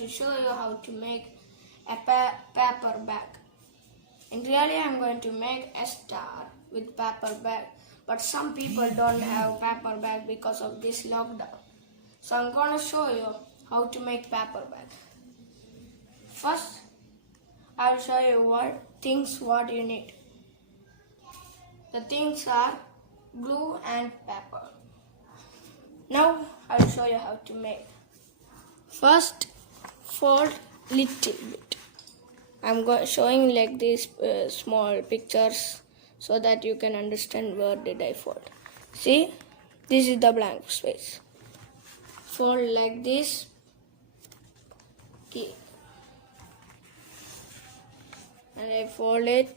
to show you how to make a paper bag. And really I'm going to make a star with paper bag. But some people don't have paper bag because of this lockdown. So I'm going to show you how to make paper bag. First, I'll show you what you need. The things are glue and paper. Now I'll show you how to make. First, fold little bit. I'm showing like these small pictures so that you can understand where did I fold. See, this is the blank space. Fold like this. Okay. And I fold it.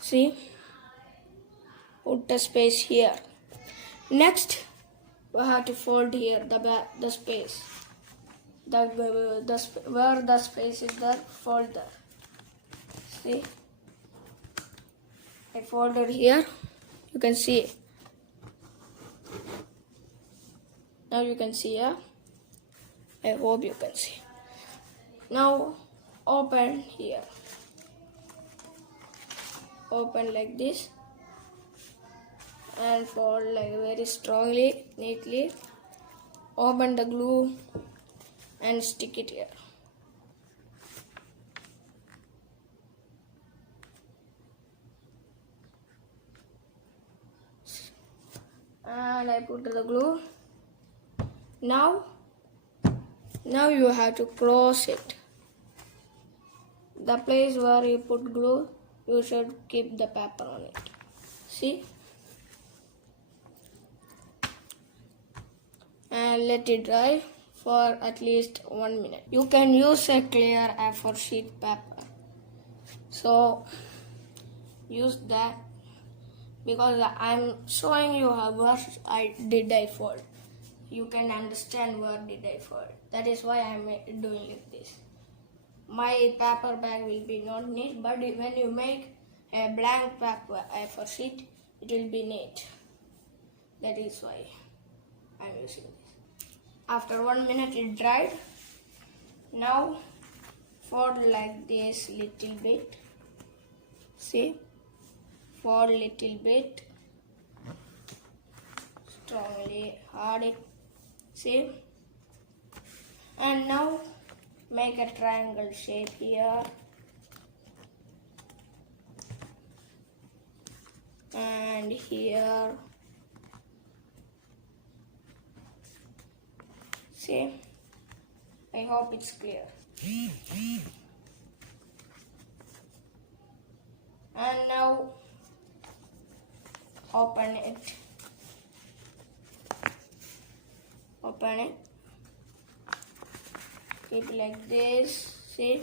See, put the space here. Next, we have to fold here the space. Where the space is there, fold there. See, I folded here. You can see. Now you can see here. I hope you can see. Now open here. Open like this and fold like very strongly, neatly. Open the glue and stick it here. And I put the glue. Now you have to close it. The place where you put glue, you should keep the paper on it. See? And let it dry for at least 1 minute. You can use a clear A4 sheet paper. So use that because I'm showing you where I fold. You can understand where did I fold. That is why I'm doing like this. My paper bag will be not neat, but when you make a blank paper A4 sheet, it will be neat. That is why I'm using this. After 1 minute it dried. Now fold like this little bit. See? Fold little bit. Strongly, hard it. See? And now make a triangle shape here. And here. See? I hope it's clear. And now open it. Open it. Keep like this. See?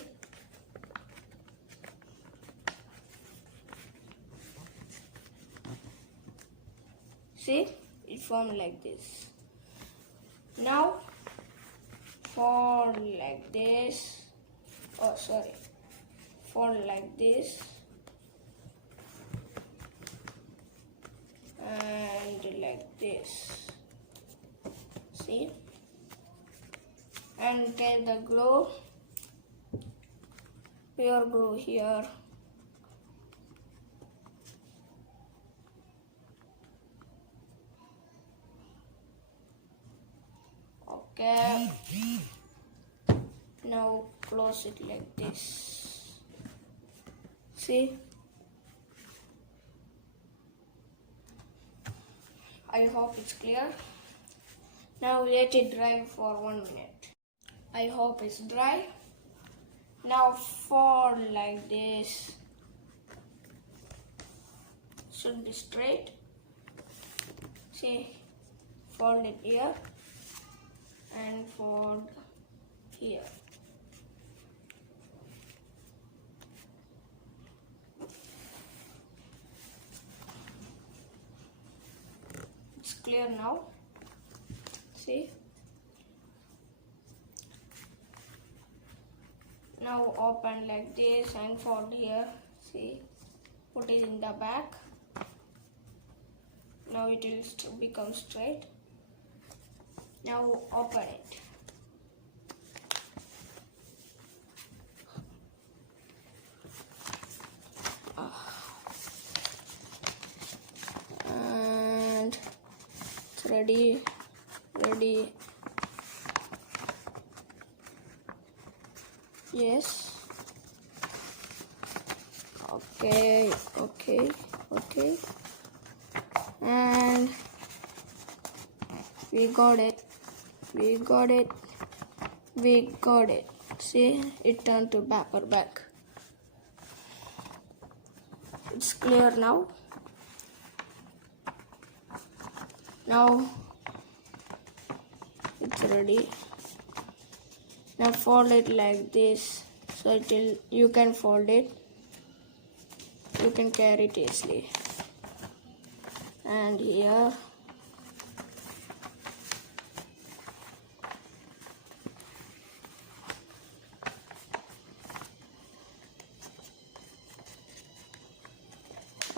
See? It formed like this. Now fold like this. Oh, sorry. Fold like this. And like this. See? And take the glue, pure glue here. Okay. Now close it like this. See? I hope it's clear. Now let it dry for 1 minute. I hope it's dry. Now fold like this. Should be straight. See, fold it here and fold here. It's clear now. See? Now open like this and fold here. See? Put it in the back. Now it will become straight. Now open it. ready. Yes. Okay. And we got it. See, it turned to paper bag. It's clear now. Now it's ready. Now fold it like this, so you can fold it. You can carry it easily. And here.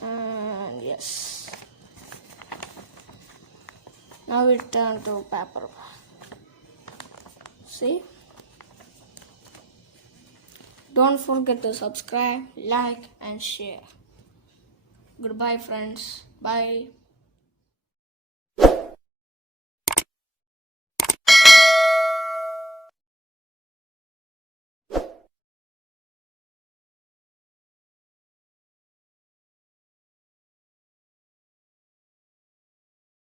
And yes. Now it turned to paper. See? Don't forget to subscribe, like and share. Goodbye friends. Bye.